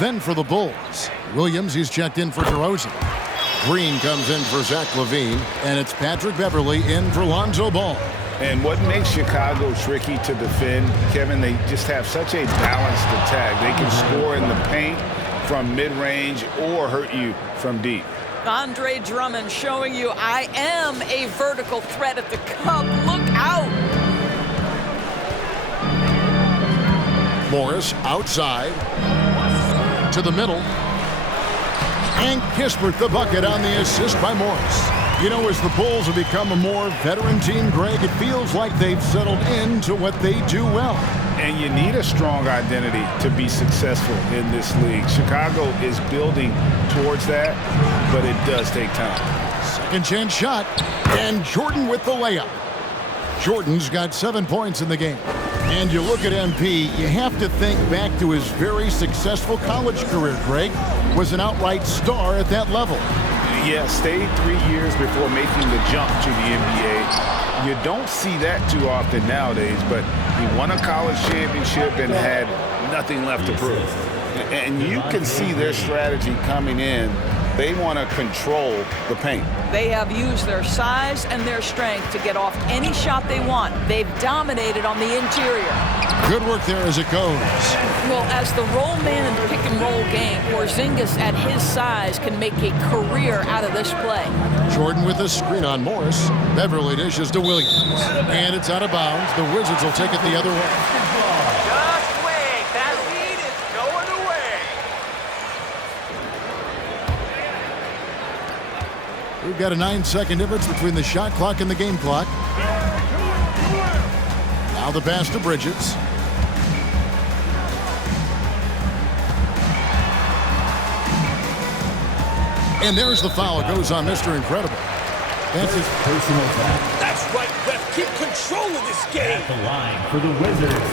Then for the Bulls, Williams, he's checked in for DeRozan. Green comes in for Zach LaVine, and it's Patrick Beverley in for Lonzo Ball. And what makes Chicago tricky to defend, Kevin, they just have such a balanced attack. They can score in the paint from mid-range or hurt you from deep. Andre Drummond showing you I am a vertical threat at the cup. Look out. Morris outside to the middle. And Kispert the bucket on the assist by Morris. You know, as the Bulls have become a more veteran team, Greg, it feels like they've settled into what they do well. And you need a strong identity to be successful in this league. Chicago is building towards that, but it does take time. Second chance shot, and Jordan with the layup. Jordan's got 7 points in the game. And you look at MP, you have to think back to his very successful college career, Greg. Was an outright star at that level. Yeah, stayed 3 years before making the jump to the NBA. You don't see that too often nowadays, but he won a college championship and had nothing left to prove. And you can see their strategy coming in. They want to control the paint. They have used their size and their strength to get off any shot they want. They've dominated on the interior. Good work there as it goes. Well, as the roll man in the pick-and-roll game, Porzingis at his size can make a career out of this play. Jordan with a screen on Morris. Beverley dishes to Williams. And it's out of bounds. The Wizards will take it the other way. Just wait. That lead is going away. We've got a 9-second difference between the shot clock and the game clock. Now the pass to Bridges. And there's the foul. It goes on Mr. Incredible. That's his personal foul. That's right, ref. Keep control of this game. At the line for the Wizards.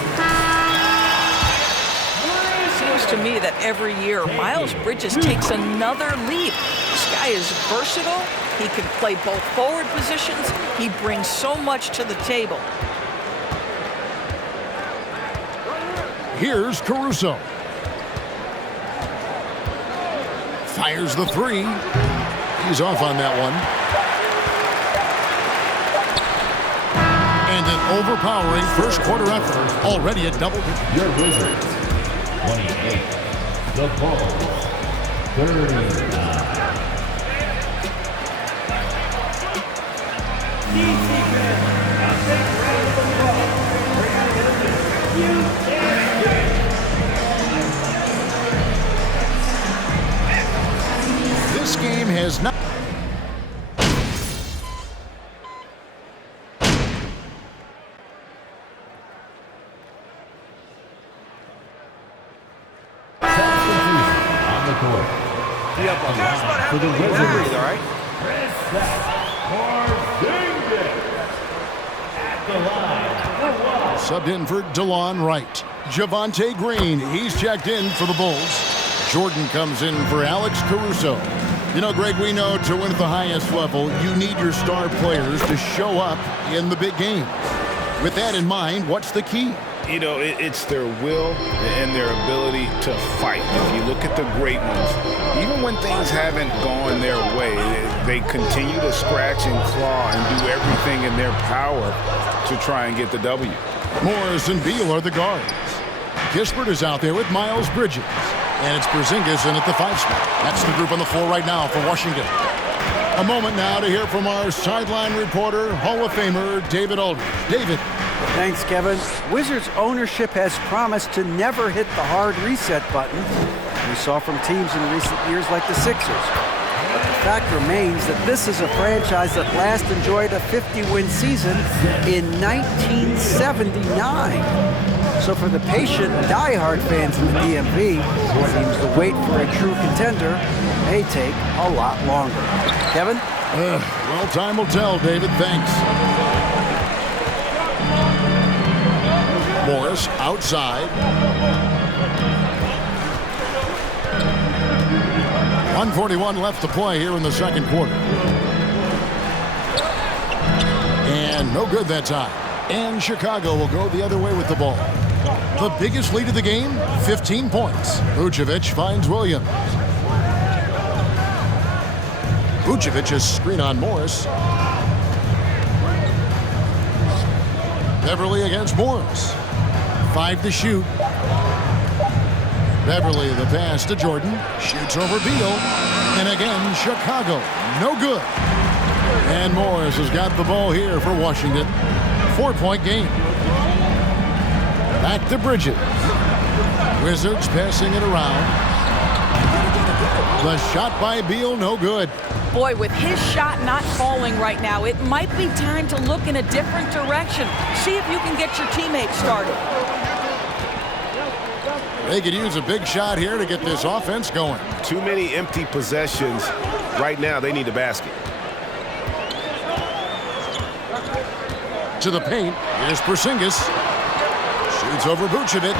Seems to me that every year Miles Bridges takes another leap. This guy is versatile. He can play both forward positions. He brings so much to the table. Here's Caruso. Fires the three. He's off on that one. And an overpowering first quarter effort. Already a double digit. Your Wizards, 28. The Bulls, 39. This game has not. On the court. For the Wizards, All right. at the line. Subbed in for DeLon Wright. Javonte Green, he's checked in for the Bulls. Jordan comes in for Alex Caruso. You know, Greg, we know to win at the highest level, you need your star players to show up in the big games. With that in mind, what's the key? You know, it's their will and their ability to fight. If you look at the great ones, even when things haven't gone their way, they continue to scratch and claw and do everything in their power to try and get the W. Morris and Beal are the guards. Kispert is out there with Miles Bridges. And it's Porzingis in at the 5 spot. That's the group on the floor right now for Washington. A moment now to hear from our sideline reporter, Hall of Famer David Aldridge. David. Thanks, Kevin. Wizards ownership has promised to never hit the hard reset button we saw from teams in recent years like the Sixers. But the fact remains that this is a franchise that last enjoyed a 50-win season in 1979. So for the patient, die-hard fans in the DMV, it seems the wait for a true contender may take a lot longer. Kevin? Well, time will tell, David. Thanks. Morris outside. 1:41 left to play here in the second quarter. And no good that time. And Chicago will go the other way with the ball. The biggest lead of the game, 15 points. Vucevic finds Williams. Vucevic's screen on Morris. Beverly against Morris. 5 to shoot. Beverly the pass to Jordan. Shoots over Beal. And again, Chicago. No good. And Morris has got the ball here for Washington. 4-point game. Back to Bridges. Wizards passing it around. The shot by Beal, no good. Boy, with his shot not falling right now, it might be time to look in a different direction. See if you can get your teammates started. They could use a big shot here to get this offense going. Too many empty possessions. Right now, they need a basket. To the paint. Here's Porzingis. Shoots over Vucevic.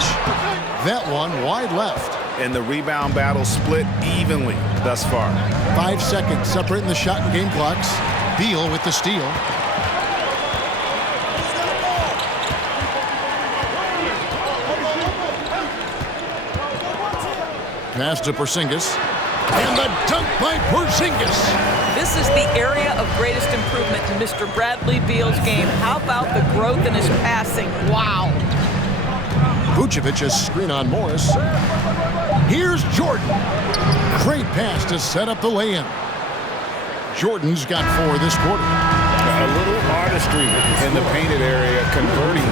That one wide left. And the rebound battle split evenly thus far. 5 seconds separating the shot and game clocks. Beal with the steal. Pass to Porzingis. And the dunk by Porzingis. This is the area of greatest improvement in Mr. Bradley Beal's game. How about the growth in his passing? Wow. Vucevic's screen on Morris. Here's Jordan. Great pass to set up the lay-in. Jordan's got 4 this quarter. A little artistry in the painted area, converting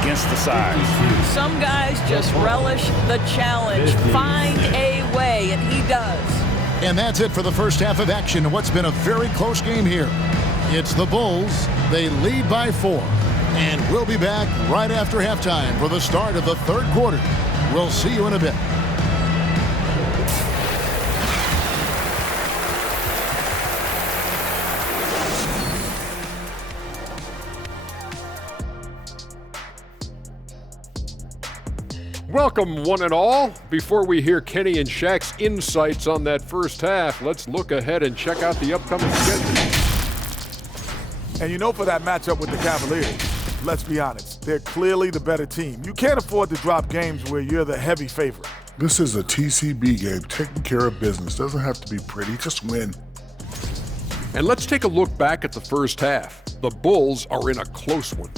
against the size. Some guys just relish the challenge. Find a way, and he does. And that's it for the first half of action in what's been a very close game here. It's the Bulls. They lead by 4. And we'll be back right after halftime for the start of the third quarter. We'll see you in a bit. Welcome, one and all. Before we hear Kenny and Shaq's insights on that first half, let's look ahead and check out the upcoming schedule. And you know, for that matchup with the Cavaliers, let's be honest, they're clearly the better team. You can't afford to drop games where you're the heavy favorite. This is a TCB game, taking care of business. Doesn't have to be pretty, just win. And let's take a look back at the first half. The Bulls are in a close one.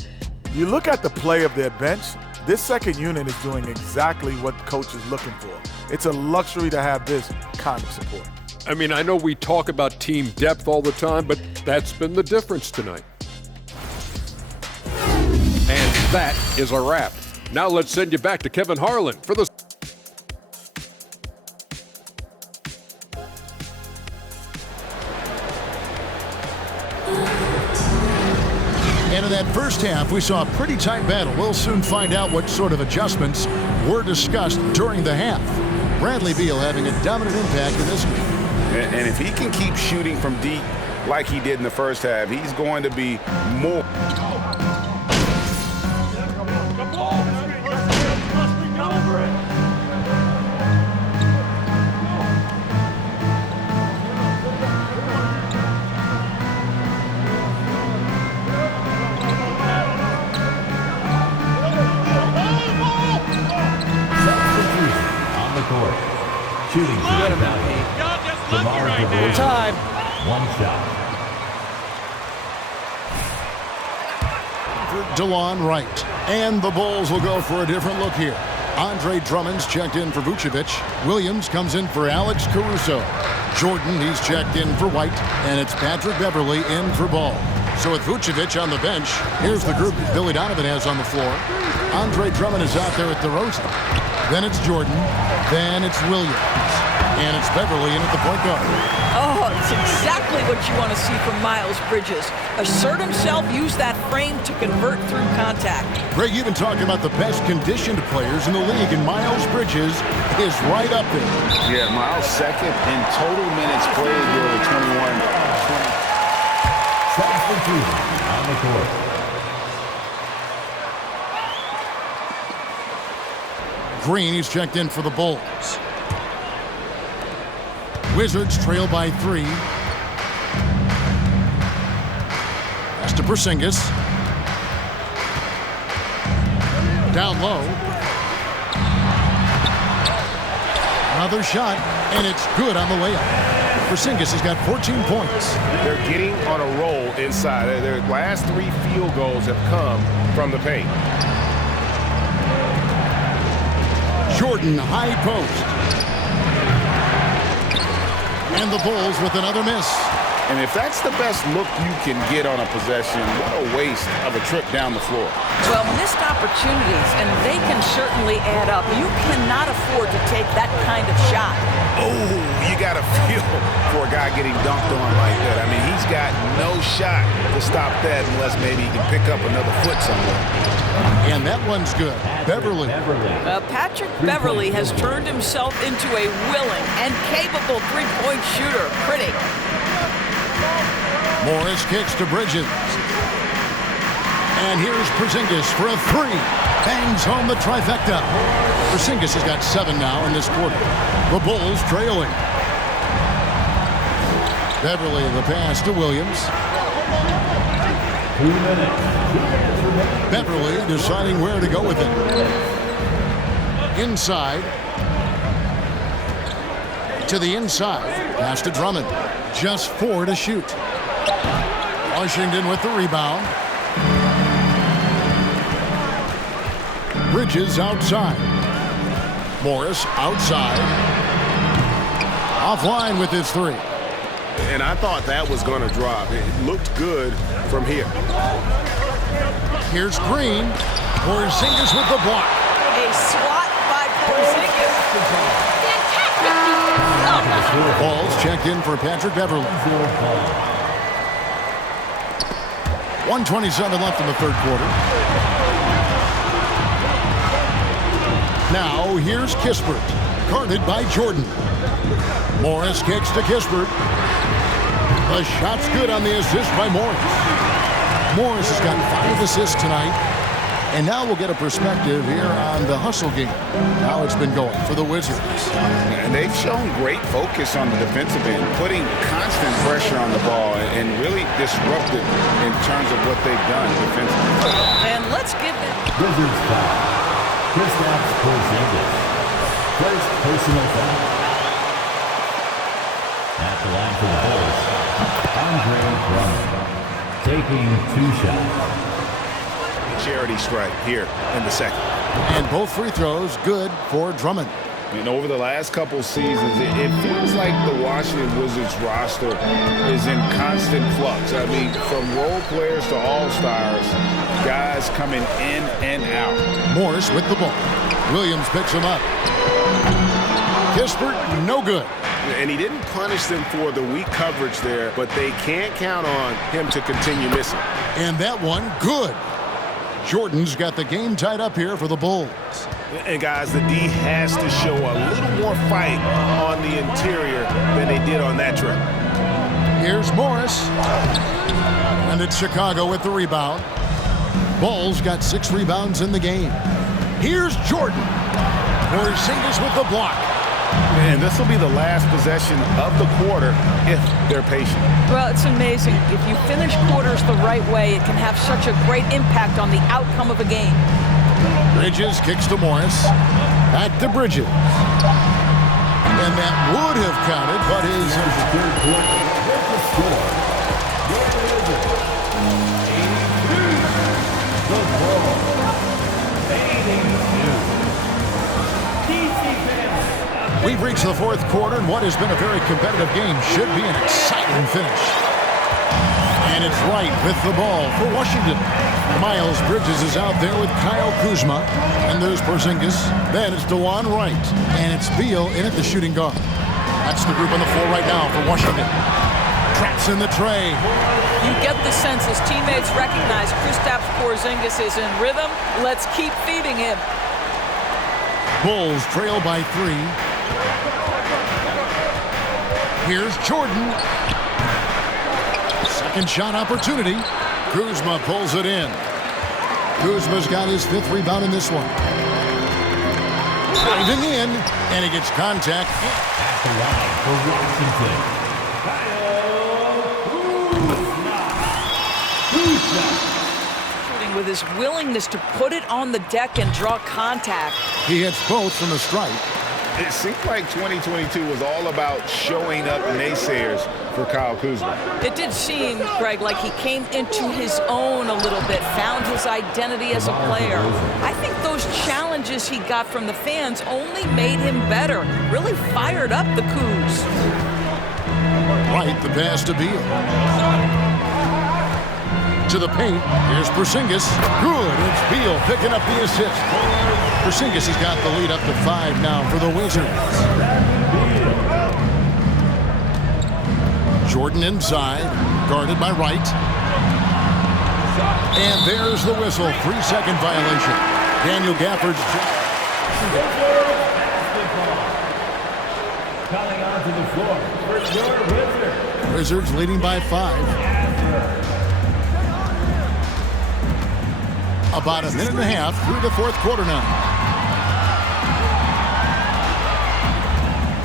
You look at the play of their bench, this second unit is doing exactly what the coach is looking for. It's a luxury to have this kind of support. I mean, I know we talk about team depth all the time, but that's been the difference tonight. And that is a wrap. Now let's send you back to Kevin Harlan for the... And in that first half, we saw a pretty tight battle. We'll soon find out what sort of adjustments were discussed during the half. Bradley Beal having a dominant impact in this game. And if he can keep shooting from deep like he did in the first half, he's going to be more. Shooting Time. One shot. DeLon Wright. And the Bulls will go for a different look here. Andre Drummond's checked in for Vucevic. Williams comes in for Alex Caruso. Jordan, he's checked in for White. And it's Patrick Beverly in for Ball. So with Vucevic on the bench, here's the group Billy Donovan has on the floor. Andre Drummond is out there at DeRozan. Then it's Jordan. Then it's Williams. And it's Beverly in at the point guard. Oh, it's exactly what you want to see from Miles Bridges. Assert himself, use that frame to convert through contact. Greg, you've been talking about the best conditioned players in the league, and Miles Bridges is right up there. Yeah, Miles second in total minutes played with 21. Substitution on the court. Green, he's checked in for the Bulls. Wizards trail by 3. Pass to Porzingis. Down low. Another shot, and it's good on the layup. Porzingis has got 14 points. They're getting on a roll inside. Their last 3 field goals have come from the paint. Jordan high post. And the Bulls with another miss. And if that's the best look you can get on a possession, what a waste of a trip down the floor. Well, missed opportunities, and they can certainly add up. You cannot afford to take that kind of shot. Oh, you got to feel for a guy getting dunked on like that. I mean, he's got no shot to stop that unless maybe he can pick up another foot somewhere. And that one's good. Beverly. Patrick Beverly has turned himself into a willing and capable three-point shooter. Pretty. Morris kicks to Bridges. And here's Porzingis for a 3. Bangs home the trifecta. Porzingis has got 7 now in this quarter. The Bulls trailing. Beverly the pass to Williams. 2 minutes. Beverly deciding where to go with it. Inside. To the inside. Pass to Drummond. Just 4 to shoot. Washington with the rebound. Bridges outside. Morris outside. Offline with his 3. And I thought that was going to drop. It looked good from here. Here's Green. Porzingis with the block. A swat by Porzingis. Balls checked in for Patrick Beverly. 1:27 left in the third quarter. Now here's Kispert, guarded by Jordan. Morris kicks to Kispert. The shot's good on the assist by Morris. Morris has got 5 assists tonight. And now we'll get a perspective here on the hustle game. How it's been going for the Wizards. And they've shown great focus on the defensive end, putting constant pressure on the ball and really disruptive in terms of what they've done defensively. And let's give it. Wizards foul. Kristaps Porzingis. First personal foul. At the line for the Bulls, Andre Drummond taking 2 shots. Charity strike here in the second. And both free throws good for Drummond. And over the last couple seasons, it feels like the Washington Wizards roster is in constant flux. I mean, from role players to all-stars, guys coming in and out. Morris with the ball. Williams picks him up. Kispert, no good. And he didn't punish them for the weak coverage there, but they can't count on him to continue missing. And that one, good. Jordan's got the game tied up here for the Bulls. And guys, the D has to show a little more fight on the interior than they did on that trip. Here's Morris. And it's Chicago with the rebound. Bulls got 6 rebounds in the game. Here's Jordan. Porzingis with the block. And this will be the last possession of the quarter if they're patient. Well, it's amazing. If you finish quarters the right way, it can have such a great impact on the outcome of a game. Bridges kicks to Morris. Back to Bridges. And that would have counted, but his... We've reached the fourth quarter, and what has been a very competitive game should be an exciting finish. And it's Wright with the ball for Washington. Miles Bridges is out there with Kyle Kuzma. And there's Porzingis. Then it's DeJuan Wright. And it's Beal in at the shooting guard. That's the group on the floor right now for Washington. Traps in the tray. You get the sense his teammates recognize Kristaps Porzingis is in rhythm. Let's keep feeding him. Bulls trail by 3. Here's Jordan. Second shot opportunity. Kuzma pulls it in. Kuzma's got his 5th rebound in this one. Driving in, and he gets contact. At the line for Washington. Shooting with his willingness to put it on the deck and draw contact. He hits both from the stripe. It seemed like 2022 was all about showing up naysayers for Kyle Kuzma. It did seem, Greg, like he came into his own a little bit, found his identity as a player. I think those challenges he got from the fans only made him better, really fired up the Kuz. Right, the pass to Beal. To the paint. Here's Porzingis. Good. It's Beal picking up the assist. Porzingis has got the lead up to 5 now for the Wizards. Jordan inside, guarded by Wright. And there's the whistle. 3-second violation. Daniel Gafford's. Coming onto the floor for your Wizards. Wizards leading by 5. About a minute and a half through the fourth quarter now.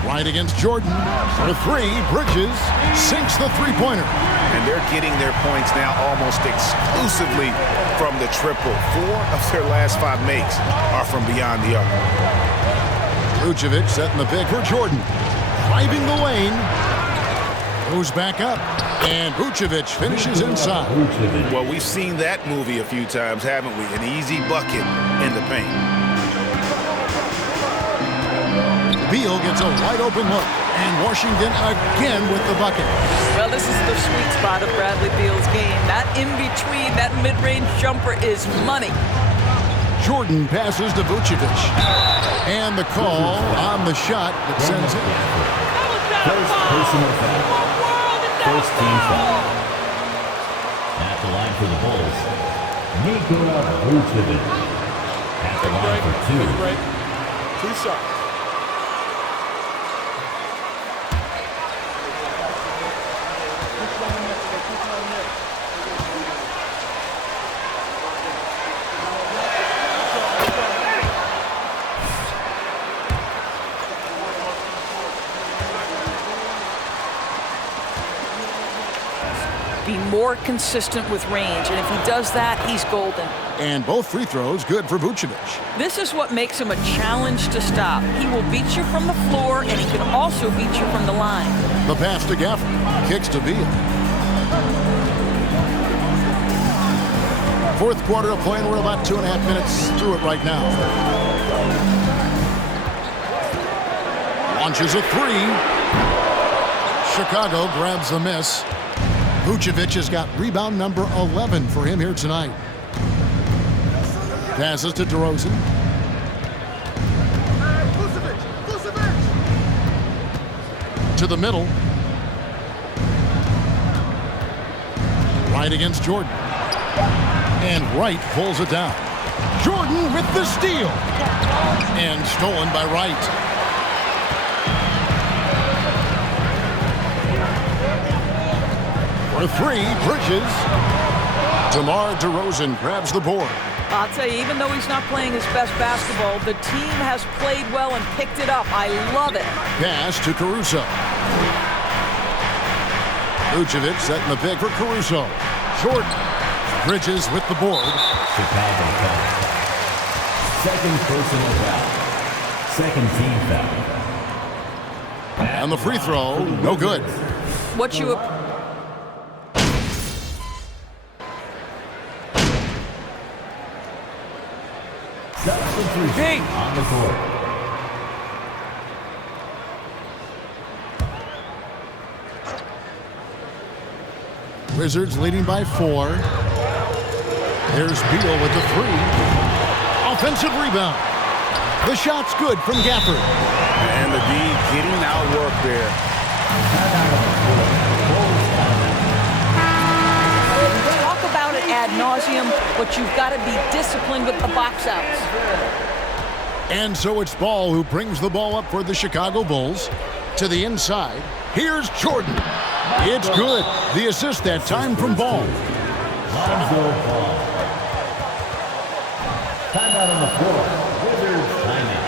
Right against Jordan for 3. Bridges sinks the three-pointer. And they're getting their points now almost exclusively from the triple. 4 of their last 5 makes are from beyond the arc. Vucevic setting the pick for Jordan. Driving the lane. Goes back up. And Vucevic finishes inside. Well, we've seen that movie a few times, haven't we? An easy bucket in the paint. Beal gets a wide open look. And Washington again with the bucket. Well, this is the sweet spot of Bradley Beal's game. That in-between, that mid-range jumper is money. Jordan passes to Vucevic. And the call on the shot that sends it. First personal foul. First team foul. At the line for the Bulls, Nikola Vucevic. At the line for 2. 2 shots. Be more consistent with range, and if he does that, he's golden. And both free throws good for Vucevic. This is what makes him a challenge to stop. He will beat you from the floor, and he can also beat you from the line. The pass to Gafford. Kicks to Beal. Fourth quarter of play, and we're about 2.5 minutes through it right now. Launches a 3. Chicago grabs the miss. Vucevic has got rebound number 11 for him here tonight. Passes to DeRozan. To the middle. Right against Jordan. And Wright pulls it down. Jordan with the steal. And stolen by Wright. For 3, Bridges. DeMar DeRozan grabs the board. I'll tell you, even though he's not playing his best basketball, the team has played well and picked it up. I love it. Pass to Caruso. Vucevic setting the pick for Caruso. Jordan. Bridges with the board. Chicago foul. Second personal foul. Second team foul. And the free throw, no good. What you... Substitution on the court. Wizards leading by 4. There's Beal with the 3. Offensive rebound. The shot's good from Gafford. And the D getting outworked there. Talk about it ad nauseum, but you've got to be disciplined with the box outs. And so it's Ball who brings the ball up for the Chicago Bulls. To the inside. Here's Jordan. It's good. The assist that time from Ball. Lonzo Ball. Timeout on the floor. Wizards timeout.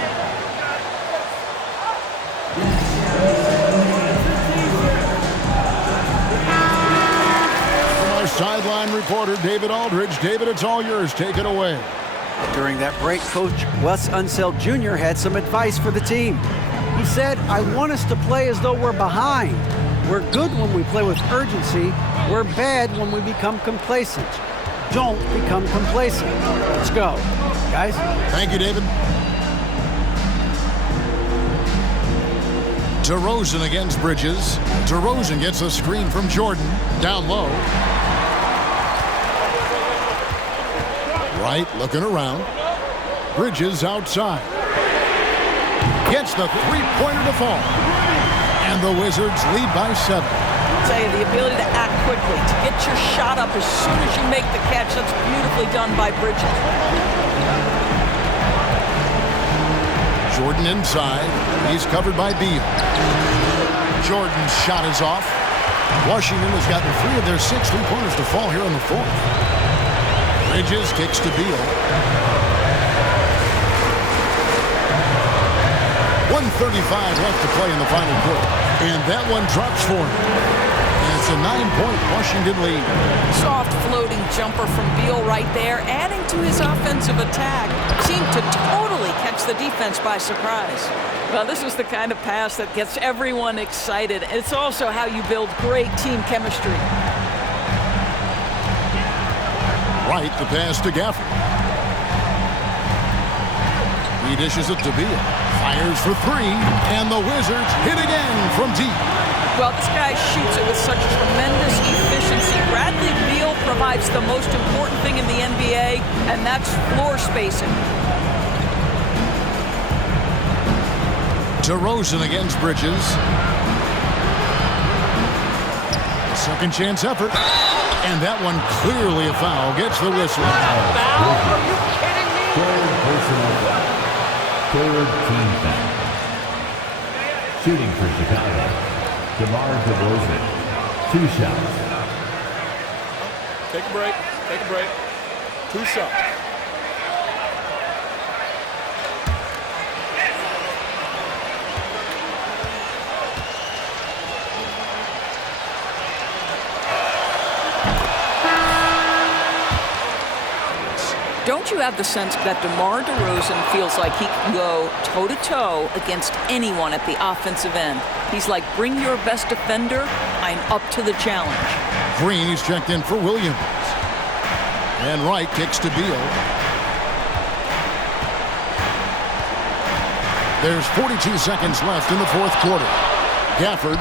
From our sideline reporter, David Aldridge. David, it's all yours. Take it away. During that break, Coach Wes Unseld Jr. had some advice for the team. said, I want us to play as though we're behind. We're good when we play with urgency. We're bad when we become complacent. Don't become complacent. Let's go, guys. Thank you, David. DeRozan against Bridges. DeRozan gets a screen from Jordan. Down low. Right, looking around. Bridges outside. Gets the three-pointer to fall. And the Wizards lead by 7. I'll tell you, the ability to act quickly, to get your shot up as soon as you make the catch, that's beautifully done by Bridges. Jordan inside. He's covered by Beal. Jordan's shot is off. Washington has gotten 3 of their 6 three-pointers to fall here in the 4th. Bridges kicks to Beal. 1:35 left to play in the final quarter. And that one drops for him. And it's a 9-point Washington lead. Soft floating jumper from Beal right there, adding to his offensive attack. Seemed to totally catch the defense by surprise. Well, this is the kind of pass that gets everyone excited. It's also how you build great team chemistry. Right, the pass to Gafford. He dishes it to Beal. Fires for 3, and the Wizards hit again from deep. Well, this guy shoots it with such tremendous efficiency. Bradley Beal provides the most important thing in the NBA, and that's floor spacing. DeRozan against Bridges. Second chance effort. And that one clearly a foul. Gets the whistle. Foul? Are you kidding me? Third personal foul. Third team foul. Shooting for Chicago, DeMar DeRozan. 2 shots. Take a break. Take a break. 2 shots. Don't you have the sense that DeMar DeRozan feels like he can go toe-to-toe against anyone at the offensive end? He's like, bring your best defender, I'm up to the challenge. Green is checked in for Williams. And Wright kicks to Beal. There's 42 seconds left in the 4th quarter. Gafford,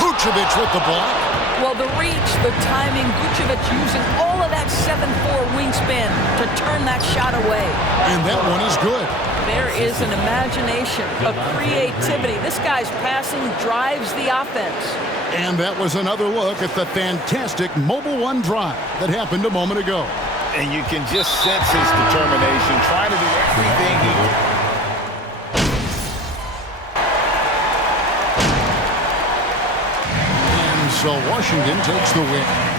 Vucevic with the block. Well, the reach, the timing, Vucevic using all of that 7'4" wingspan to turn that shot away. And that one is good. There is an imagination, a creativity. This guy's passing drives the offense. And that was another look at the fantastic Mobile One drive that happened a moment ago. And you can just sense his determination, trying to do everything he can. So Washington takes the win.